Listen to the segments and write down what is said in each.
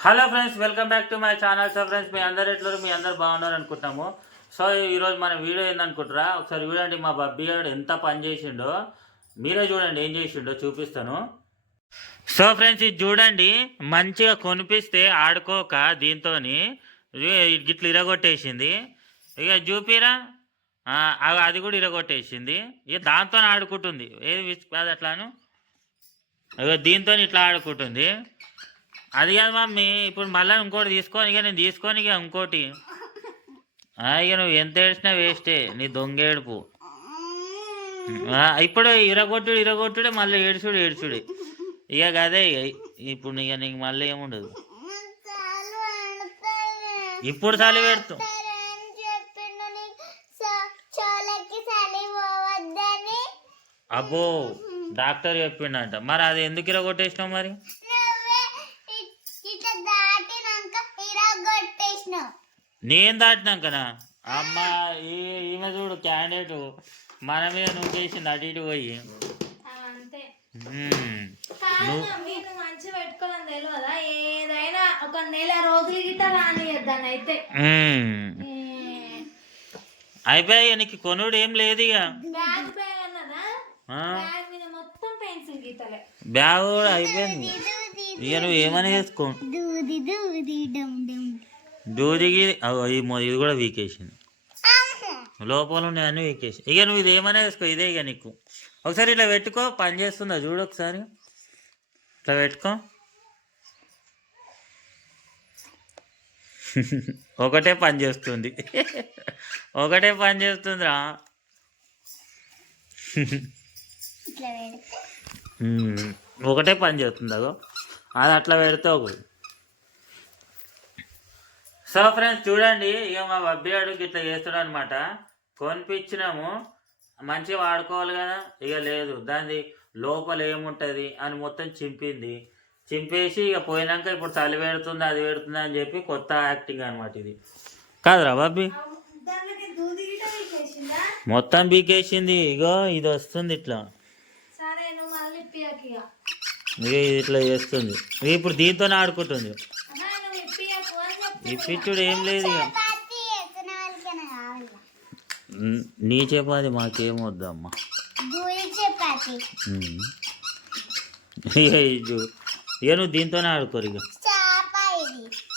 Hello friends welcome back to my channel. So friends మీ అందరు ఎట్లా మీ అందరు బాగున్నారు అనుకుంటాము. సో ఈరోజు మన వీడియో ఏందనుకుంటారా? ఒకసారి చూడండి మా బబ్బీ గారు ఎంత పని చేసిండో. మీరే చూడండి ఏం చేసిండో చూపిస్తాను. సో ఫ్రెండ్స్ ఇది చూడండి మంచిగా కొనిపిస్తే ఆడుకోక దీంతో గిట్లు ఇరగొట్టేసింది. ఇక చూపిరా? అగ- అది కూడా ఇరగొట్టేసింది. ఇక దాంతో ఆడుకుంటుంది. ఏది విస్- అది అట్లాను? ఇక దీంతో ఇట్లా ఆడుకుంటుంది. అది కాదు మమ్మీ ఇప్పుడు మళ్ళీ ఇంకోటి తీసుకొని ఇక నేను తీసుకొని ఇక ఇంకోటి. ఇక నువ్వు ఎంత ఏడ్చినా వేస్టే నీ దొంగ ఏడుపు. ఇప్పుడు ఇరగొట్టుడు ఇరగొట్టుడే మళ్ళీ ఏడ్చుడు ఏడ్చుడు. ఇక అదే ఇక ఇప్పుడు ఇక నీకు మళ్ళీ ఏముండదు. ఇప్పుడు చలి పెడుతూ. అబ్బో డాక్టర్ చెప్పిండంట. మరి అది ఎందుకు ఇరగొట్టేసినావు మరి నువ్వే ఇ- ఇట్లా దాటినాక నేను దాటినాకనా అమ్మ ఈ ఈమె చూడు క్యాండిడేట్ మన మీద నువ్వు చేసింది అటు ఇటు పోయి. అంతే. మ్మ్. కాదు మీరు మంచి పెట్టుకోవాలని తెలియదా? ఏదైనా ఒక నెల రోజులు గిట్ట రానియద్దాన్ని అయితే. మ్మ్. అయిపోయాయి నీకు కొనుడు ఏం లేదు ఇక. బ్యాగ్ బ్యాగ్ అన్నదా? ఆ, బ్యాగ్ మీద మొత్తం పెన్సిల్ గీతలే. బ్యాగ్ కూడా అయిపోయింది. ఇక నువ్వు ఏమని చేసుకో? దూది దూది డమ్ డమ్. దూదిగి ఈ ఇది కూడా వీకేసింది లోపల ఉన్నాయి అన్ని వీకేసి ఇక నువ్వు ఇది ఏమైనా వేసుకో ఇదే ఇక నీకు. ఒకసారి ఇట్లా పెట్టుకో పని చేస్తుందా చూడు ఒకసారి. ఇట్లా పెట్టుకో. ఒకటే పని చేస్తుంది. ఒకటే పని చేస్తుందిరా. ఒకటే పని చేస్తుంది అగో. అది అట్లా పెడితే ఒకటి సో ఫ్రెండ్స్ చూడండి ఇక మా బబ్బియాడు ఇట్లా చేస్తాడు అనమాట కొనిపించినాము. మంచిగా వాడుకోవాలి కదా. ఇక లేదు దాని లోపల ఏముంటుంది అని మొత్తం చింపింది. చింపేసి ఇక పోయినాక ఇప్పుడు చలి పెడుతుంది అది పెడుతుంది అని చెప్పి కొత్త యాక్టింగ్ అనమాట ఇది. కాదురా బాబీ మొత్తం బీకేసింది. ఇగో ఇది వస్తుంది ఇట్లా. ఇక ఇది ఇట్లా చేస్తుంది. ఇప్పుడు దీంతోనే ఆడుకుంటుంది. పిచ్చుడు ఏం లేదు ఇక. నీ చపాది మాకేం వద్దమ్మా. ఇక నువ్వు దీంతోనే ఆడుకోరు ఇక.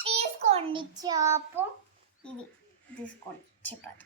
తీసుకోండి చేప ఇది. తీసుకోండి చపాతీ.